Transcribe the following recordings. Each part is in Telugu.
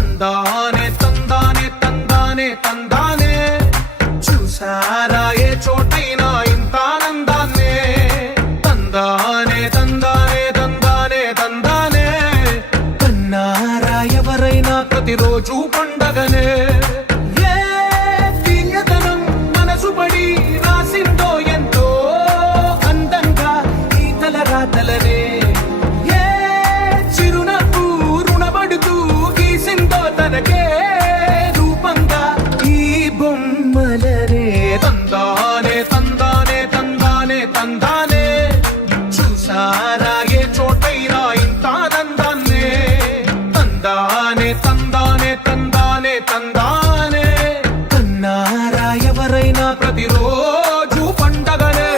తందానే తందానే తందానే తందానే చూసారా ఏ చోటైనా ఇంత ఆనందాన్నే తందానే తందానే తందానే తందానే కన్నారా ఎవరైనా ప్రతిరోజు పండగనే ఏ తీయదనం మనసు పడి రాసిందో ఎంతో అందంగా ఈ తల రాతలనే తనకే రూపంగా ఈ బొమ్మలనే తందానే తందానే తందానే తందానే చూసారా ఏ చోటైనా ఇంత ఆనందాన్నే తందానే తందానే తందానే తందానే కన్నారా ఎవరైనా ప్రతిరోజు పండగనే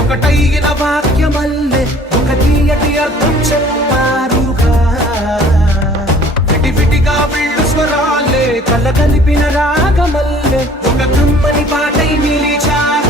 ఒకటైన వాక్యమల్లే ఒక తీయటి అర్థం చెప్పారుగా విడివిడిగా వీళ్ళు స్వరాలే కలగలిపిన రాగమల్లే ఒక కమ్మని పాటై నిలిచారు